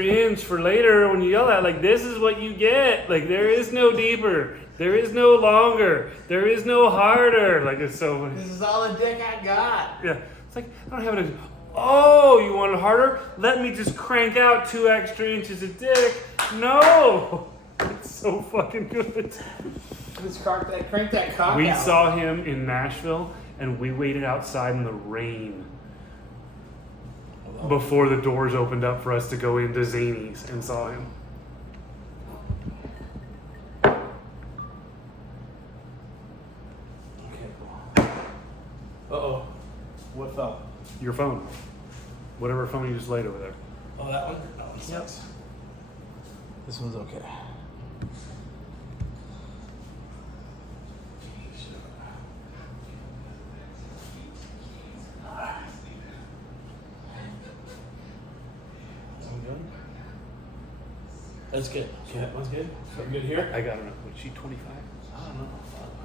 inch for later when you yell at, like, this is what you get. Like, there is no deeper. There is no longer. There is no harder. Like, it's so... This is all the dick I got. Yeah. It's like, I don't have any... Oh, you want it harder? Let me just crank out 2 extra inches of dick. No! It's so fucking good. Just crank that cock We out. saw him in Nashville, and we waited outside in the rain before the doors opened up for us to go into Zany's and saw him. Okay, cool. Uh-oh. What fell? Your phone. Whatever phone you just laid over there. Oh, that one? That one sucks. This one's okay. That's good. Okay, that one's good. Something good here? I got her. Was she 25? I don't know.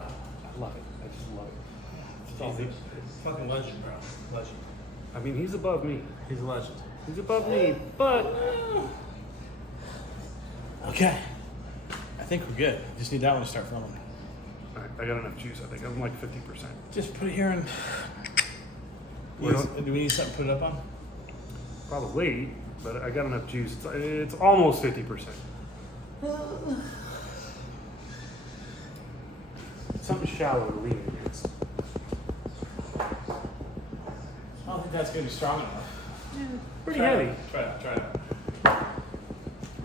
I love it. I just love it. It's all He's big. a fucking legend, bro. Legend. I mean, he's above me. He's a legend. He's above me, but... Okay. I think we're good. Just need that one to start filming. All right, I got enough juice. I think I'm like 50%. Just put it here and... Do we need something to put it up on? Probably, but I got enough juice. It's almost 50%. Something shallow to lean against. I don't think that's going to be strong enough. Pretty heavy. Try it out.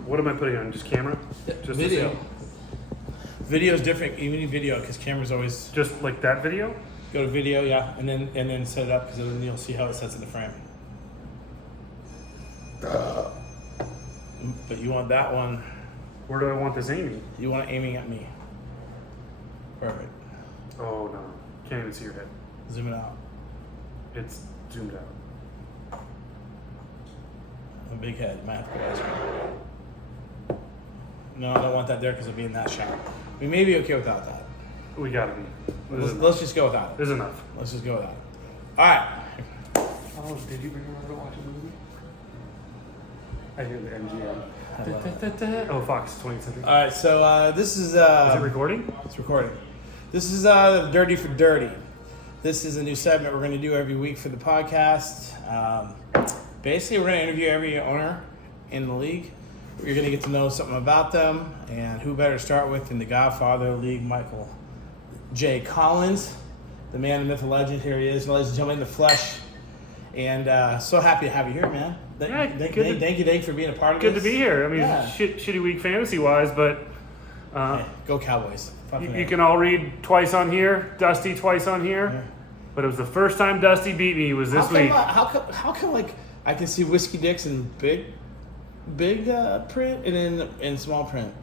What am I putting on? Just camera? Just Video. Video is different. You need video because camera's always... Just like that video? Go to video, yeah, and then set it up because then you'll see how it sets in the frame. But you want that one. Where do I want this aiming? You want it aiming at me. Perfect. Oh no, can't even see your head. Zoom it out. It's zoomed out. A big head. You might have to put ice cream. No, I don't want that there because it'll be in that shot. We may be okay without that. We gotta be. Let's just go without it. There's enough. Let's just go without it. All right. Oh, did you bring her over to watch a movie? I hear the MGM. Oh, Fox 20th Century. All right. So this is. Is it recording? It's recording. This is Dirty for Durty. This is a new segment we're going to do every week for the podcast. Basically, we're going to interview every owner in the league. You're going to get to know something about them, and who better to start with than the godfather of the league, Michael J. Collins, the man, the myth, the legend. Here he is, ladies and gentlemen, in the flesh. And so happy to have you here, man. Thank you for being a part of this. Good to be here. I mean, Yeah. shitty week fantasy-wise, but Hey, go Cowboys. you can all read twice on here, Dusty twice on here. Yeah. But it was the first time Dusty beat me was this week. How come like I can see whiskey dicks in big print and in small print?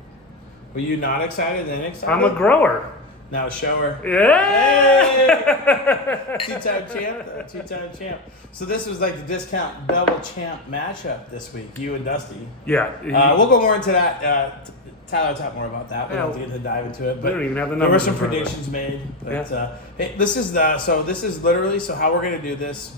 Were you not excited and then excited? I'm a grower. Now show her. Yeah! Two-time champ. So this was like the discount double champ matchup this week, you and Dusty. Yeah. We'll go more into that. Tyler will talk more about that. We don't have to dive into it. But we don't even have the there were numbers some in front of us. predictions made. But hey, this is literally how we're gonna do this.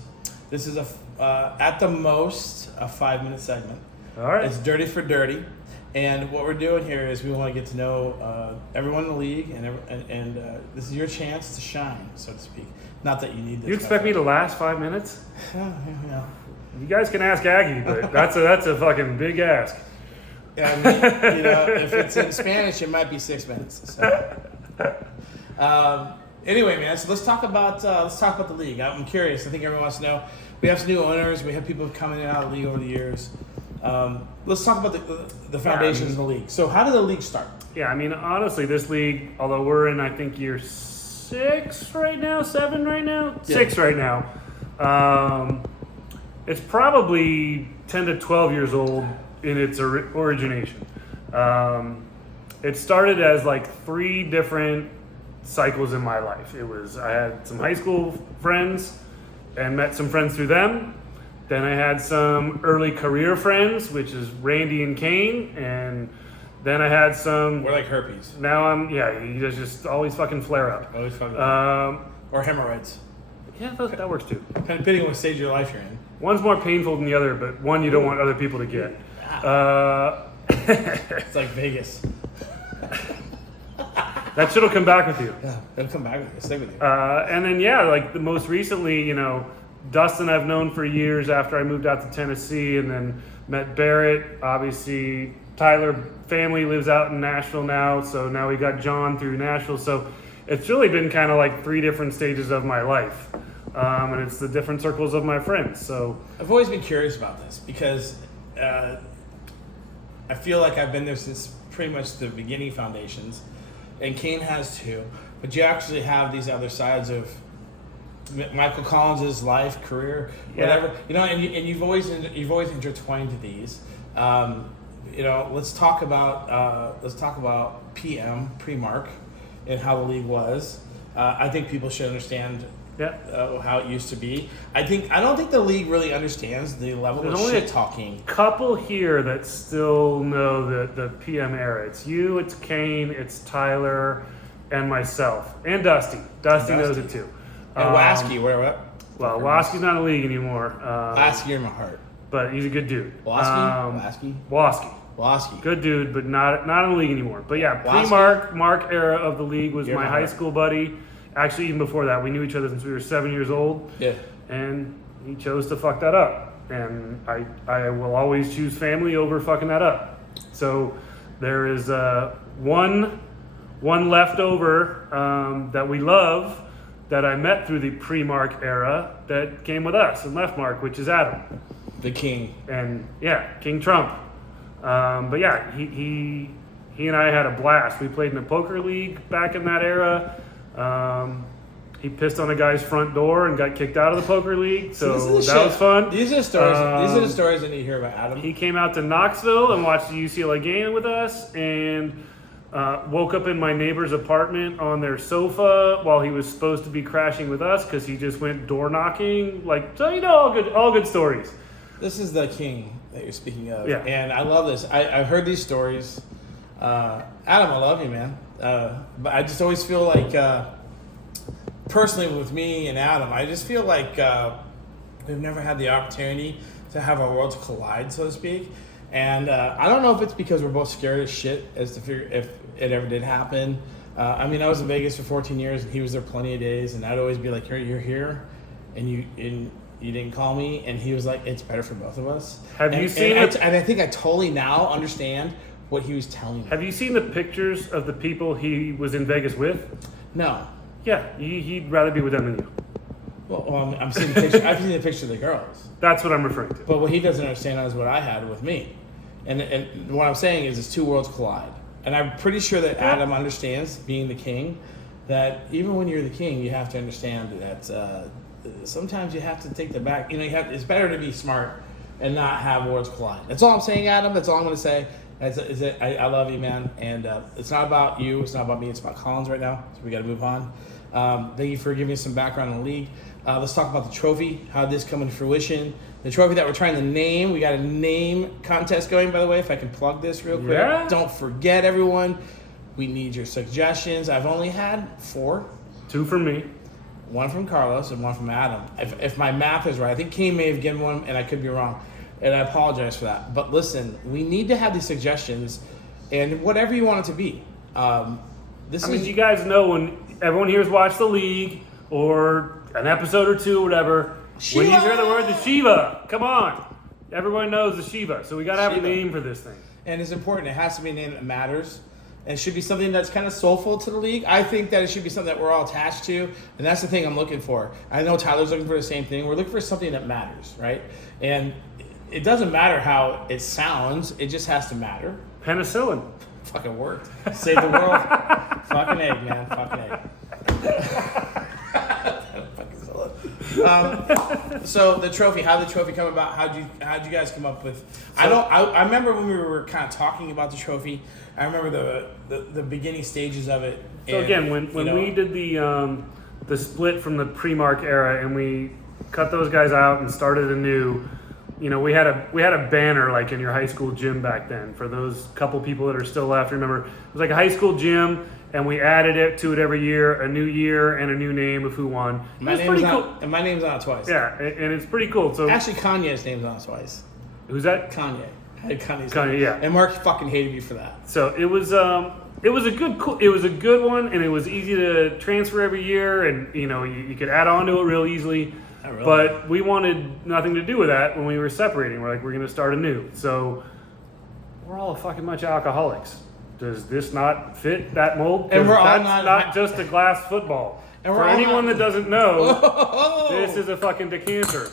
This is at the most a 5-minute segment. All right. It's Dirty for Durty. And what we're doing here is we want to get to know everyone in the league, and this is your chance to shine, so to speak. Not that you need this. You expect me to last 5 minutes? Yeah. You guys can ask Aggie, but that's a fucking big ask. I mean, if it's in Spanish, it might be 6 minutes. So. Anyway, man. So let's talk about the league. I'm curious. I think everyone wants to know. We have some new owners. We have people coming in and out of the league over the years. Let's talk about the foundations of the league. So how did the league start? Yeah, I mean, honestly, this league, although we're in, I think, year 6 right now, 7 right now, 6 right now, it's probably 10 to 12 years old in its origination. It started as like 3 different cycles in my life. I had some high school friends and met some friends through them. Then I had some early career friends, which is Randy and Kane, and then I had some... We're like herpes. Now you just always fucking flare up. Always fucking or hemorrhoids. Yeah, that works too. Kind of depending on what stage of your life you're in. One's more painful than the other, but one you don't want other people to get. It's like Vegas. That shit'll come back with you. Yeah, it'll come back with you. Stay with you. And then, yeah, like the most recently, Dustin I've known for years after I moved out to Tennessee, and then met Barrett. Obviously, Tyler family lives out in Nashville now, so now we got John through Nashville. So it's really been kind of like 3 different stages of my life. And it's the different circles of my friends. So I've always been curious about this because I feel like I've been there since pretty much the beginning foundations, and Kane has too. But you actually have these other sides of Michael Collins's life, career, whatever. And you've always intertwined to these. Let's talk about pre-Mark and how the league was. I think people should understand how it used to be. I don't think the league really understands the level of shit talking. Couple here that still know the PM era. It's you, it's Kane, it's Tyler, and myself, and Dusty. Dusty knows it too. And Wasky, whatever. Well, Wasky's not in the league anymore. Wasky in my heart. But he's a good dude. Wasky? Wasky. Good dude, but not in the league anymore. But yeah, pre-Mark era of the league was my high school buddy. Actually, even before that, we knew each other since we were 7 years old. Yeah. And he chose to fuck that up. And I will always choose family over fucking that up. So there is one left over that we love that I met through the pre-Mark era that came with us and left Mark, which is Adam. The king. And yeah, King Trump. But yeah, he and I had a blast. We played in a poker league back in that era. He pissed on a guy's front door and got kicked out of the poker league, so that was fun. These are the stories. These are the stories I need to hear about Adam. He came out to Knoxville and watched the UCLA game with us, and woke up in my neighbor's apartment on their sofa while he was supposed to be crashing with us because he just went door knocking. All good stories. This is the king that you're speaking of, and I love this. I've heard these stories. Adam, I love you, man. But I just always feel like, personally with me and Adam, I just feel like we've never had the opportunity to have our worlds collide, so to speak. And I don't know if it's because we're both scared as shit as to figure if it ever did happen. I was in Vegas for 14 years, and he was there plenty of days, and I'd always be like, you're here, and you didn't call me, and he was like, it's better for both of us. Have you seen it? And I think I totally now understand what he was telling me. Have you seen the pictures of the people he was in Vegas with? No. Yeah, he'd rather be with them than you. Well, I'm seeing the picture. I've seen the picture of the girls. That's what I'm referring to. But what he doesn't understand is what I had with me. And what I'm saying is it's 2 worlds collide. And I'm pretty sure that Adam understands, being the king, that even when you're the king, you have to understand that sometimes you have to take the back. It's better to be smart and not have worlds collide. That's all I'm saying, Adam. That's all I'm going to say. I love you, man. And it's not about you. It's not about me. It's about Collins right now. So we got to move on. Thank you for giving us some background on the league. Let's talk about the trophy. How did this come into fruition? The trophy that we're trying to name. We got a name contest going, by the way, if I can plug this real quick. Yeah. Don't forget, everyone. We need your suggestions. I've only had 4. 2 from me. 1 from Carlos and 1 from Adam. If my math is right, I think Kane may have given one, and I could be wrong. And I apologize for that. But listen, we need to have these suggestions, and whatever you want it to be. You guys know when everyone here's watched the league or an episode or 2 or whatever, Shiva! When you hear the word the Shiva, come on. Everyone knows the Shiva, so we got to have a name for this thing. And it's important. It has to be a name that matters. And it should be something that's kind of soulful to the league. I think that it should be something that we're all attached to, and that's the thing I'm looking for. I know Tyler's looking for the same thing. We're looking for something that matters, right? And it doesn't matter how it sounds. It just has to matter. Penicillin. Fucking worked. Save the world. Fucking egg, man. Fucking egg. So the trophy, how did the trophy come about? How'd you guys come up with? I remember when we were kind of talking about the trophy. I remember the beginning stages of it. So again, when we did the split from the pre-Mark era and we cut those guys out and started anew, we had a banner like in your high school gym back then. For those couple people that are still left, remember it was like a high school gym. And we added it to it every year, a new year and a new name of who won. My name's cool. And my name's on it twice. Yeah, and it's pretty cool. So actually, Kanye's name's on it twice. Who's that? Kanye. Yeah. And Mark fucking hated you for that. So it was a good one, and it was easy to transfer every year, and you could add on to it real easily. Really. But we wanted nothing to do with that when we were separating. We're like, we're going to start anew. So we're all a fucking bunch of alcoholics. Does this not fit that mold? And we're all that's not just a glass football. And for we're all anyone not- that doesn't know, Whoa! this is a fucking decanter.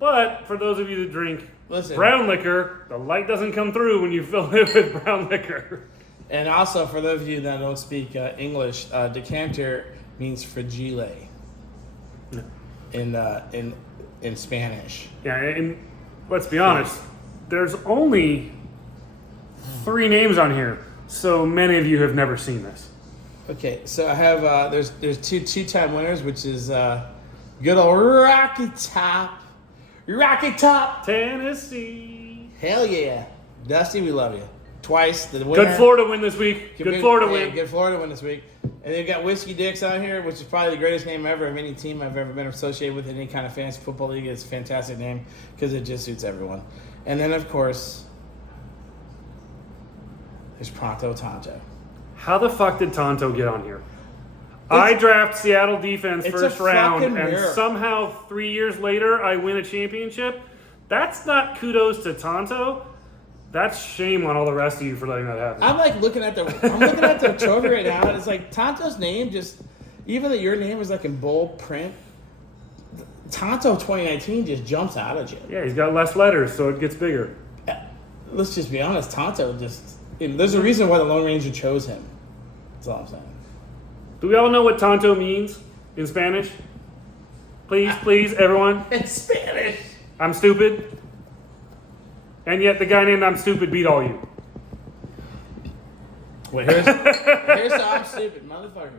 But for those of you that drink Listen. brown liquor, the light doesn't come through when you fill it with brown liquor. And also, for those of you that don't speak English, decanter means fragile in Spanish. Yeah, and let's be honest, there's only 3 names on here, so many of you have never seen this. Okay, so I have there's two-time winners, which is good old Rocky Top, Tennessee. Hell yeah, Dusty, we love you. Twice the winner. Good Florida win this week. Good Florida win. Good Florida win this week. And they've got Whiskey Dicks on here, which is probably the greatest name ever of any team I've ever been associated with in any kind of fantasy football league. It's a fantastic name because it just suits everyone. And then, of course, there's Pronto Tonto. How the fuck did Tonto get on here? I draft Seattle defense it's first a round, fucking and mirror. somehow 3 years later I win a championship. That's not kudos to Tonto. That's shame on all the rest of you for letting that happen. I'm looking at the trophy right now, and it's like Tonto's name just, even that your name is like in bold print, Tonto 2019 just jumps out at you. Yeah, he's got less letters, so it gets bigger. Let's just be honest, Tonto just, there's a reason why the Lone Ranger chose him. That's all I'm saying. Do we all know what Tonto means in Spanish? Please, everyone. In Spanish. I'm stupid. And yet the guy named I'm Stupid beat all you. Wait, here's the I'm stupid, motherfucker.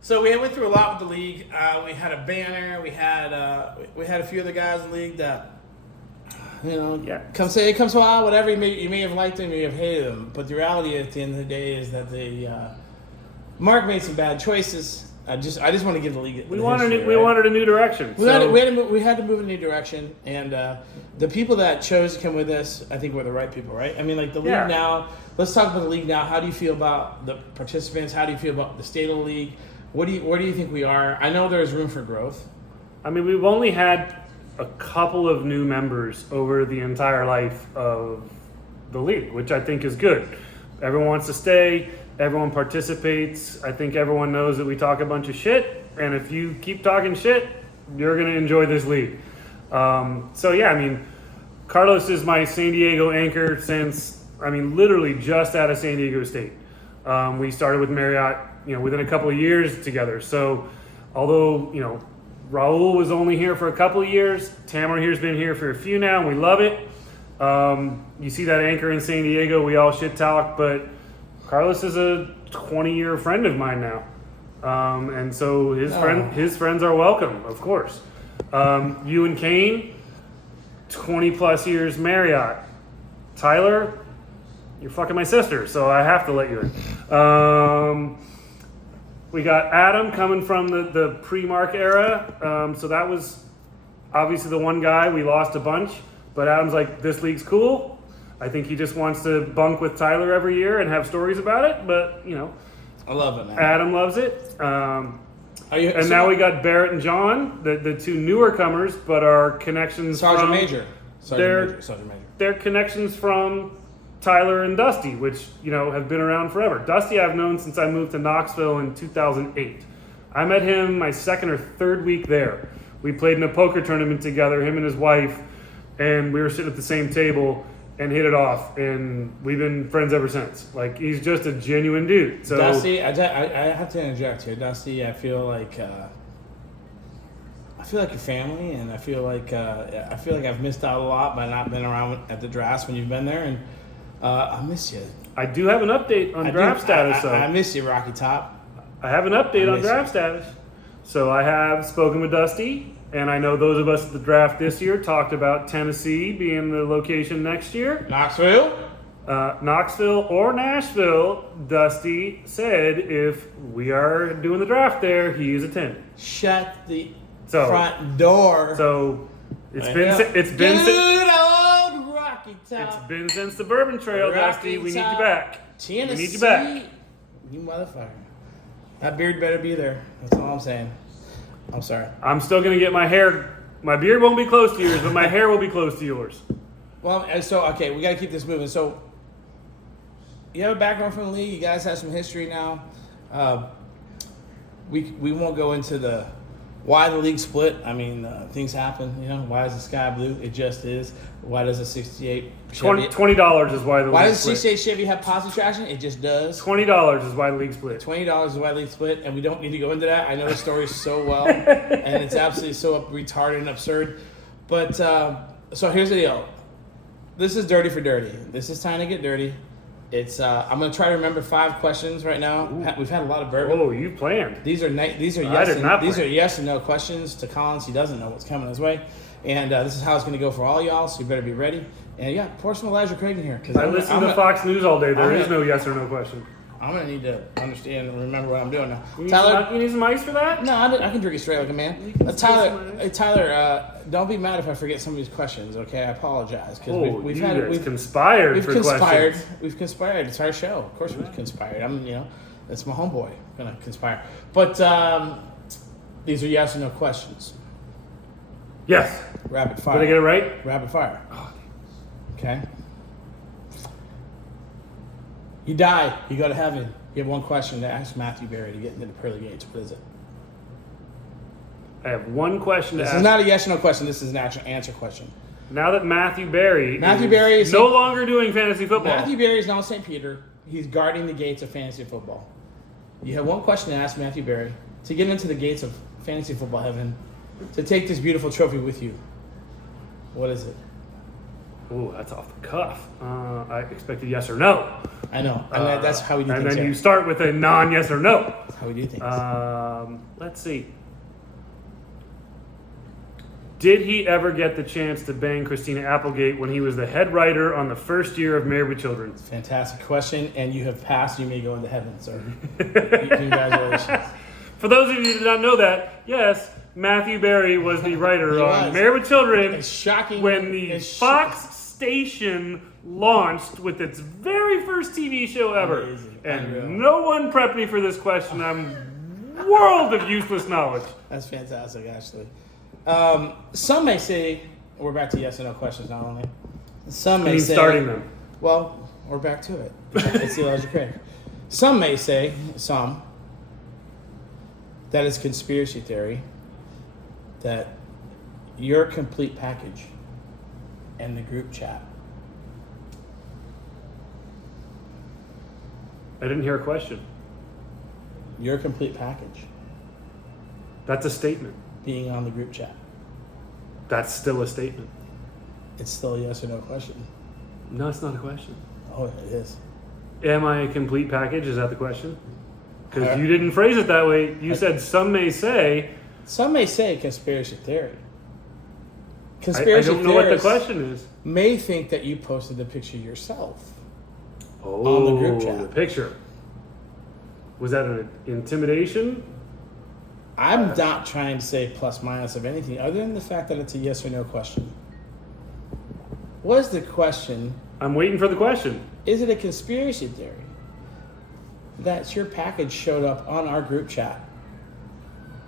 So we went through a lot with the league. We had a banner. We had a few other guys in the league that, come say, come smile, whatever. You may have liked them, you may have hated them. But the reality at the end of the day is that Mark made some bad choices. I just want to give the league. We wanted a new direction. We had to move in a new direction, and the people that chose to come with us, I think, were the right people, right? I mean, like the league now. Let's talk about the league now. How do you feel about the participants? How do you feel about the state of the league? Where do you think we are? I know there's room for growth. I mean, we've only had a couple of new members over the entire life of the league, which I think is good. Everyone wants to stay. Everyone participates. I think everyone knows that we talk a bunch of shit, and if you keep talking shit, you're going to enjoy this league. Carlos is my San Diego anchor since, literally just out of San Diego State. We started with Marriott, within a couple of years together. So, although, Raul was only here for a couple of years, Tamara here's been here for a few now, and we love it. You see that anchor in San Diego, we all shit talk, but Carlos is a 20-year friend of mine now. And so his friends are welcome, of course. You and Kane, 20 plus years Marriott. Tyler, you're fucking my sister, so I have to let you in. We got Adam coming from the pre-Mark era. So that was obviously the one guy. We lost a bunch, but Adam's like, this league's cool. I think he just wants to bunk with Tyler every year and have stories about it, but, I love it, man. Adam loves it. Now we got Barrett and John, the two newer comers, but our connections Sergeant from... Major. They're connections from Tyler and Dusty, which, have been around forever. Dusty I've known since I moved to Knoxville in 2008. I met him my second or third week there. We played in a poker tournament together, him and his wife, and we were sitting at the same table and hit it off, and we've been friends ever since. Like, he's just a genuine dude. So Dusty, I have to interject here. Dusty, I feel like your family, and I feel like I've missed out a lot by not being around at the drafts when you've been there, and I miss you. I do have an update on draft status, though. I miss you, Rocky Top. I have an update on draft status. So I have spoken with Dusty, and I know those of us at the draft this year talked about Tennessee being the location next year. Knoxville or Nashville. Dusty said if we are doing the draft there, he is attending. Shut the front door. So it's been good old Rocky Rocky Top. It's been since the Bourbon Trail, Rocky Dusty. We need you Top. back. Tennessee. We need you back. You motherfucker. That beard better be there. That's all I'm saying. I'm sorry. I'm still going to get my hair. My beard won't be close to yours, but my hair will be close to yours. Well, so, okay, we got to keep this moving. So, you have a background from the league. You guys have some history now. We won't go into the why the league split. I mean, things happen. You know, why is the sky blue? It just is. Why does a 68 Chevy... $20 is why the Why league does split. 68 Chevy have positive traction? It just does. $20 is why the league split. $20 is why they split, and we don't need to go into that. I know the story so well, and it's absolutely so retarded and absurd. But, so here's the deal. This is Dirty for Dirty. This is time to get dirty. It's I'm going to try to remember 5 questions right now. Ooh. We've had a lot of bourbon. Oh, you planned. These are yes and no questions to Collins. He doesn't know what's coming his way. And this is how it's going to go for all y'all, so you better be ready. And yeah, pour some Elijah Craven here. I listen to Fox News all day. There is no yes or no question. I'm going to need to understand and remember what I'm doing now. You need some ice for that? No, I can drink it straight like a man. Tyler, don't be mad if I forget some of these questions, okay? I apologize. Because we've conspired. We've for conspired. questions. We've conspired. It's our show. Of course we've conspired. That's my homeboy. I'm going to conspire. But these are yes or no questions. Yes. Rapid fire. Did I get it right? Rapid fire. Okay. You die. You go to heaven. You have one question to ask Matthew Berry to get into the pearly gates. What is it? I have one question to ask. This is not a yes or no question. This is an actual answer question. Now that Matthew Berry is no longer doing fantasy football. Matthew Berry is now in St. Peter. He's guarding the gates of fantasy football. You have one question to ask Matthew Berry to get into the gates of fantasy football heaven, to take this beautiful trophy with you. What is it? Oh, that's off the cuff. I expected yes or no. I know. And that's how we do things. And then you start with a non-yes or no. That's how we do things. Let's see. Did he ever get the chance to bang Christina Applegate when he was the head writer on the first year of Married with Children? Fantastic question, and you have passed. You may go into heaven, sir. Congratulations. For those of you who did not know that, yes, Matthew Berry was the writer on Married with Children. It's shocking. When the Fox station launched with its very first TV show ever. Amazing. And Unreal. no one prepped me for this question. I'm world of useless knowledge. That's fantastic, actually. Some may say, we're back to yes or no questions now only. Some may say, starting them. Well, we're back to it. It's the Elijah Craig. Some may say, that it's conspiracy theory that your complete package and the group chat. I didn't hear a question. Your complete package That's a statement. being on the group chat. That's still a statement. It's still a yes or no question. No, it's not a question. Oh, it is. Am I a complete package? Is that the question? Because you didn't phrase it that way. You said some may say. Some may say conspiracy theory. I Conspiracy don't know what the theorists question is. may think that you posted the picture yourself. Oh, on the group chat. the picture. Was that an intimidation? I'm not trying to say plus minus of anything other than the fact that it's a yes or no question. What is the question? I'm waiting for the question. Is it a conspiracy theory that your package showed up on our group chat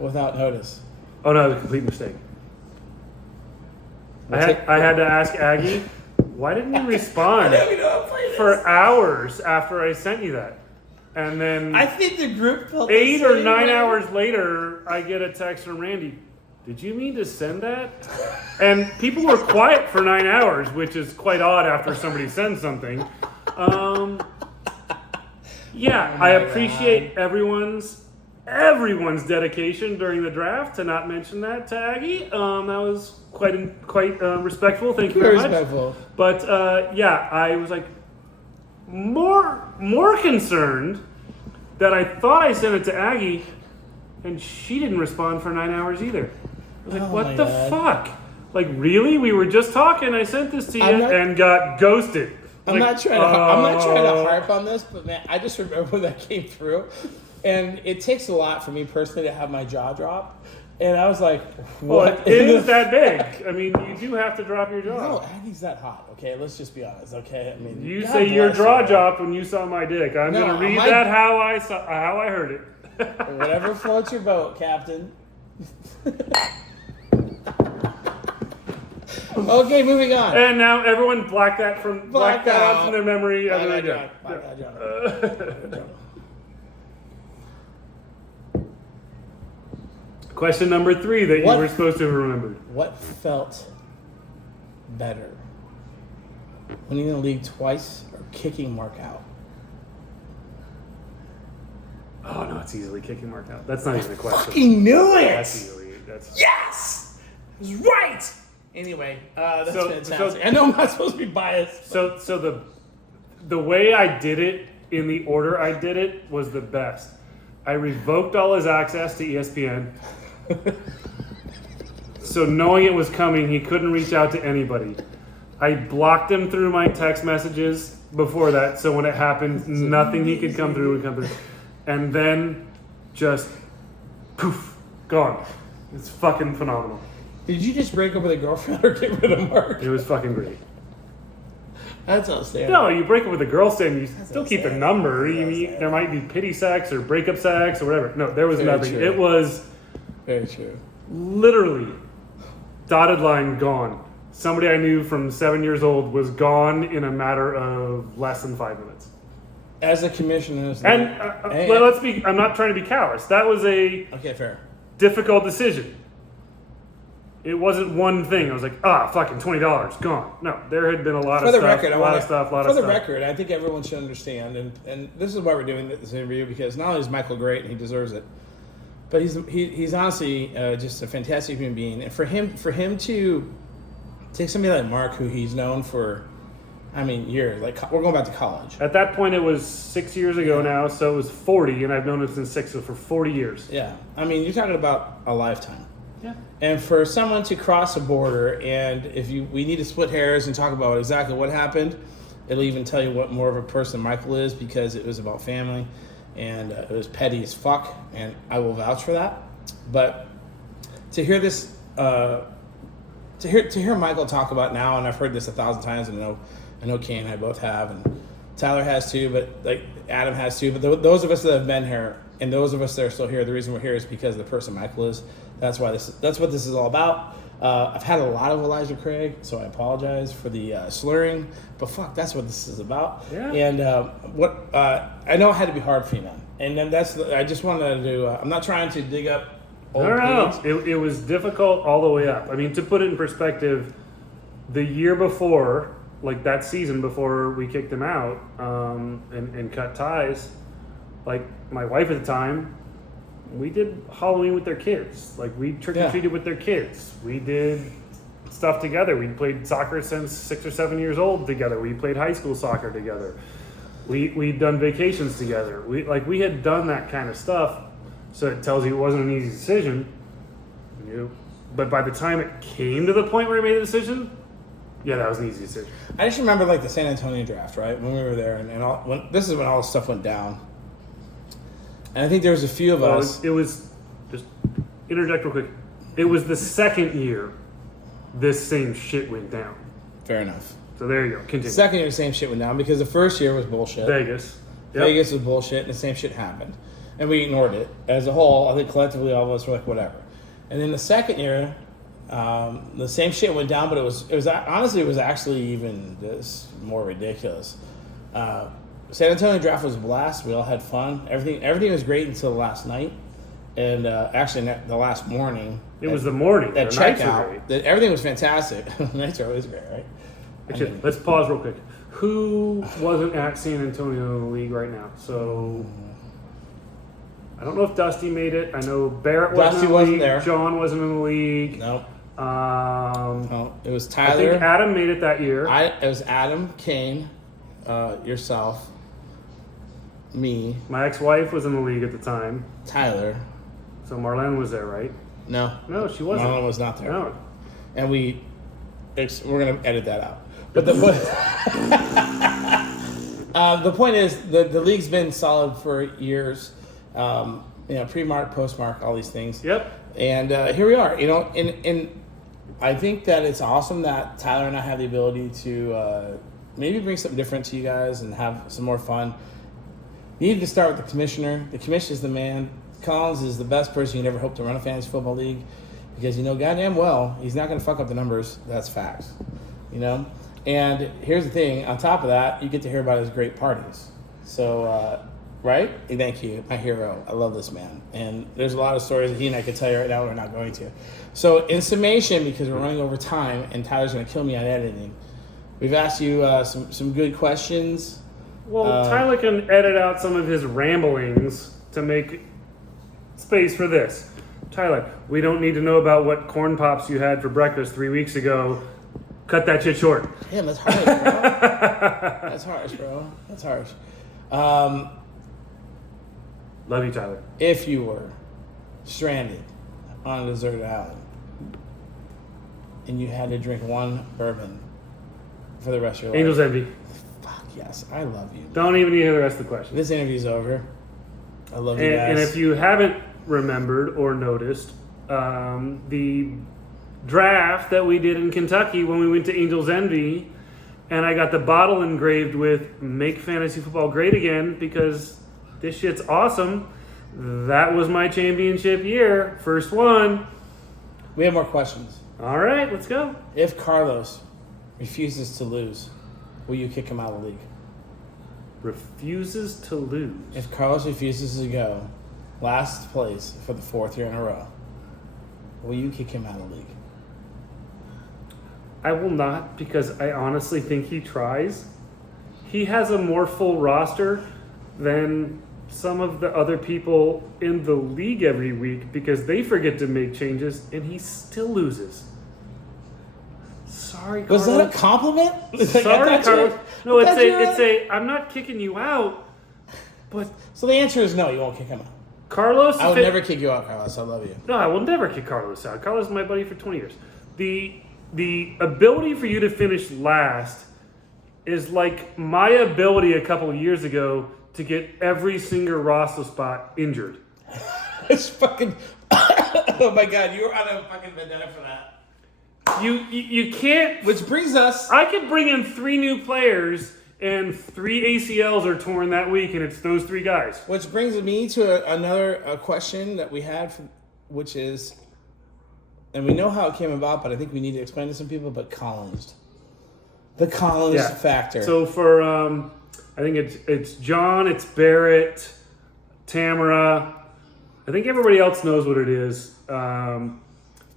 without notice? Oh no, it was a complete mistake. I had to ask Aggie, why didn't you respond for hours after I sent you that? And then I think the group felt 8 the or same 9 way. hours later, I get a text from Randy. Did you mean to send that? And people were quiet for 9 hours, which is quite odd after somebody sends something. Yeah, I appreciate everyone's dedication during the draft to not mention that to Aggie. That was quite respectful. Thank you very much. Respectful. But yeah, I was like more concerned that I thought I sent it to Aggie, and she didn't respond for 9 hours either. I was like, what the fuck? Like, really? We were just talking. I sent this to you and got ghosted. I'm not trying to harp on this, but man, I just remember when that came through, and it takes a lot for me personally to have my jaw drop And I was like, Well, what? it is that big. I mean, you do have to drop your jaw. No, Aggies that hot. Okay, let's just be honest. Okay, I mean, You God say your bless jaw you. dropped when you saw my dick. I'm No, gonna read my- that how I heard it. Whatever floats your boat, Captain. Okay, moving on. And now everyone black that out out. from their memory. Black Other out, than John. Black out, John. Question number 3 that What? you were supposed to have remembered. What felt better? Winning the league twice or kicking Mark out? Oh no, it's easily kicking Mark out. That's not even a question. Fucking knew That's it! easily. That's Yes! I was right! Anyway, that's So- fantastic. I know I'm not supposed to be biased. so the way I did it in the order I did it was the best. I revoked all his access to ESPN. So knowing it was coming, he couldn't reach out to anybody. I blocked him through my text messages before that, so when it happened, nothing he could come through would come through. And then just poof, gone. It's fucking phenomenal. Did you just break up with a girlfriend or get rid of Mark? It was fucking great. That's outstanding. No, you break up with a girl, Sam, you still keep a sad. number. That's You, sad. there might be pity sex or breakup sex or whatever. No, there was Very nothing. true. It was Very true. literally dotted line gone. Somebody I knew from 7 years old was gone in a matter of less than 5 minutes. As a commissioner, And Hey. well, I'm not trying to be callous. That was a okay, fair. difficult decision. It wasn't one thing. I was like, fucking $20 gone. No, there had been a lot For of the stuff, record, a lot of stuff. for the record, I think everyone should understand, and this is why we're doing this interview, because not only is Michael great and he deserves it, but he's honestly just a fantastic human being, and for him to take somebody like Mark, who he's known for, I mean, years, like we're going back to college. At that point, it was 6 years ago now, so it was 40, and I've known him since 6, so for 40 years. Yeah, I mean, you're talking about a lifetime. Yeah. And for someone to cross a border, and we need to split hairs and talk about exactly what happened, it'll even tell you what more of a person Michael is, because it was about family, and it was petty as fuck, and I will vouch for that. But to hear this, to hear Michael talk about now, and I've heard this 1,000 times, and I know Kay and I both have, and Tyler has too, but like Adam has too. But those of us that have been here, and those of us that are still here, the reason we're here is because of the person Michael is. That's what this is all about. I've had a lot of Elijah Craig, so I apologize for the slurring. But fuck, that's what this is about. Yeah. And I know it had to be hard for you, man. And then I just wanted to. I'm not trying to dig up old No. pains. It was difficult all the way up. I mean, to put it in perspective, the year before, like that season before we kicked him out and cut ties, like my wife at the time, we did Halloween with their kids. Like we trick-or-treated with their kids. We did stuff together. We played soccer since 6 or 7 years old together. We played high school soccer together. We'd done vacations together. We had done that kind of stuff. So it tells you it wasn't an easy decision. But by the time it came to the point where we made the decision, yeah, that was an easy decision. I just remember like the San Antonio draft, right? When we were there, this is when all this stuff went down. And I think there was a few of us. It was just interject real quick. It was the second year this same shit went down. Fair enough. So there you go. Continue. Second year, the same shit went down because the first year was bullshit. Vegas. Yep. Vegas was bullshit, and the same shit happened. And we ignored it. As a whole, I think collectively all of us were like, whatever. And then the second year, the same shit went down, but it was honestly, it was actually even just more ridiculous. San Antonio draft was a blast. We all had fun. Everything was great until last night. And actually, the last morning. It was the morning. At The nights were checkout, great. everything was fantastic. Nights are always great, right? Actually, let's pause real quick. Who wasn't at San Antonio in the league right now? So I don't know if Dusty made it. I know Barrett wasn't Dusty in the wasn't league. there. John wasn't in the league. Nope. No, It was I Tyler. think Adam made it that year. It was Adam, Kane, yourself, me, My ex-wife was in the league at the time. Tyler. So Marlene was there, right? No. No, she wasn't. Marlon was not there. No. And we're going to edit that out. But the point is, the league's been solid for years. Pre-mark, post-mark, all these things. Yep. And here we are. And I think that it's awesome that Tyler and I have the ability to maybe bring something different to you guys and have some more fun. You need to start with the commissioner. The commissioner is the man. Collins is the best person you'd ever hope to run a fantasy football league because goddamn well he's not going to fuck up the numbers. That's facts. And here's the thing. On top of that, you get to hear about his great parties. So, right? Thank you, my hero. I love this man. And there's a lot of stories that he and I could tell you right now. We're not going to. So, in summation, because we're running over time and Tyler's going to kill me on editing, we've asked you some good questions. Well, Tyler can edit out some of his ramblings to make space for this. Tyler, we don't need to know about what corn pops you had for breakfast 3 weeks ago. Cut that shit short. Damn, that's harsh, bro. That's harsh, bro. That's harsh. Love you, Tyler. If you were stranded on a deserted island and you had to drink one bourbon for the rest of your life. Angel's Envy. Fuck yes, I love you. Don't even need to hear the rest of the question. This interview's over. I love you guys. And if you haven't remembered or noticed, the draft that we did in Kentucky when we went to Angel's Envy, and I got the bottle engraved with "Make Fantasy Football Great Again" because this shit's awesome. That was my championship year, first one. We have more questions. All right, let's go. If Carlos refuses to lose, will you kick him out of the league? Refuses to lose. If Carlos refuses to go last place for the 4th year in a row, will you kick him out of the league? I will not, because I honestly think he tries. He has a more full roster than some of the other people in the league every week because they forget to make changes and he still loses. Sorry, Carlos. Was that a compliment? Sorry, Carlos. No, it's a. I'm not kicking you out, but so the answer is no. You won't kick him out. Carlos. I would never kick you out, Carlos. I love you. No, I will never kick Carlos out. Carlos is my buddy for 20 years. The ability for you to finish last is like my ability a couple of years ago to get every single roster spot injured. It's fucking. Oh my God, you were on a fucking vendetta for that. You can't. Which brings us. I could bring in 3 new players and 3 ACLs are torn that week, and it's those 3 guys. Which brings me to another question that we had, which is, and we know how it came about, but I think we need to explain to some people. But Collins, the Collins factor. So for I think it's John, it's Barrett, Tamara. I think everybody else knows what it is.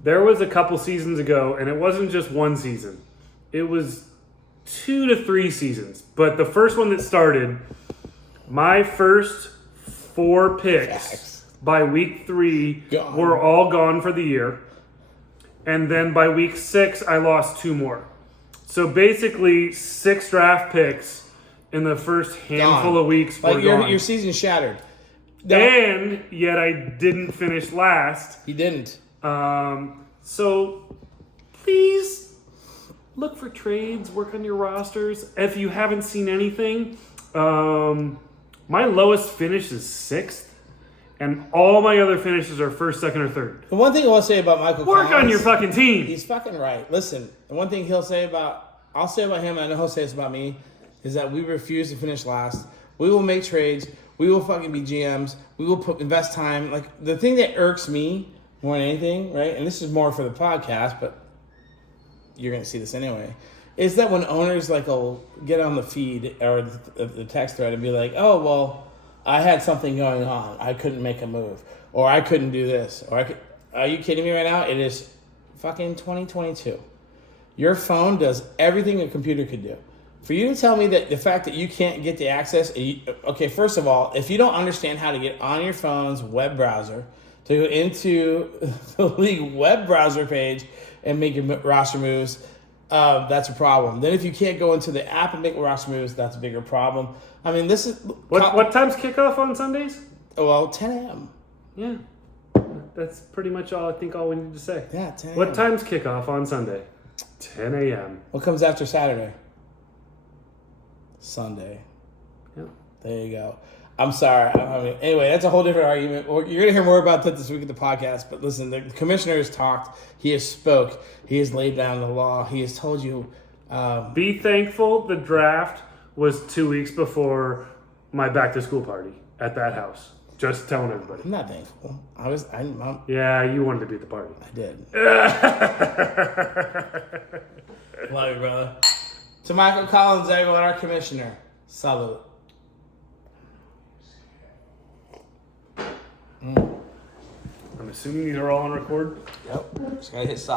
There was a couple seasons ago, and it wasn't just one season. It was 2 to 3 seasons. But the first one that started, my first 4 picks by week 3 were all gone for the year. And then by week 6, I lost 2 more. So basically, 6 draft picks in the first handful of weeks were gone. Your season shattered. And yet I didn't finish last. You didn't. So please look for trades, work on your rosters. If you haven't seen anything, my lowest finish is 6th, and all my other finishes are 1st, 2nd, or 3rd. The one thing I will say about Michael Collins, work on your fucking team. He's fucking right. Listen, the one thing I'll say about him, and I know he'll say this about me, is that we refuse to finish last. We will make trades. We will fucking be GMs. We will invest time. Like, the thing that irks me more than anything, right, and this is more for the podcast, but you're going to see this anyway, is that when owners will get on the feed or the text thread and be like, oh, well, I had something going on. I couldn't make a move. Or I couldn't do this. Are you kidding me right now? It is fucking 2022. Your phone does everything a computer could do. For you to tell me that the fact that you can't get the access, okay, first of all, if you don't understand how to get on your phone's web browser, to go into the league web browser page and make your roster moves, that's a problem. Then if you can't go into the app and make roster moves, that's a bigger problem. I mean, this is... What time's kickoff on Sundays? Well, 10 a.m. Yeah. That's pretty much all we need to say. Yeah, 10 a.m. What time's kickoff on Sunday? 10 a.m. What comes after Saturday? Sunday. Yeah. There you go. I'm sorry. I mean, anyway, that's a whole different argument. You're going to hear more about that this week in the podcast. But listen, the commissioner has talked. He has spoke. He has laid down the law. He has told you. Be thankful the draft was 2 weeks before my back to school party at that house. Just telling everybody. I'm not thankful. Yeah, you wanted to be at the party. I did. Love you, brother. To Michael Collins, everyone, our commissioner. Salute. I'm assuming these are all on record. Yep. Just gotta hit stop.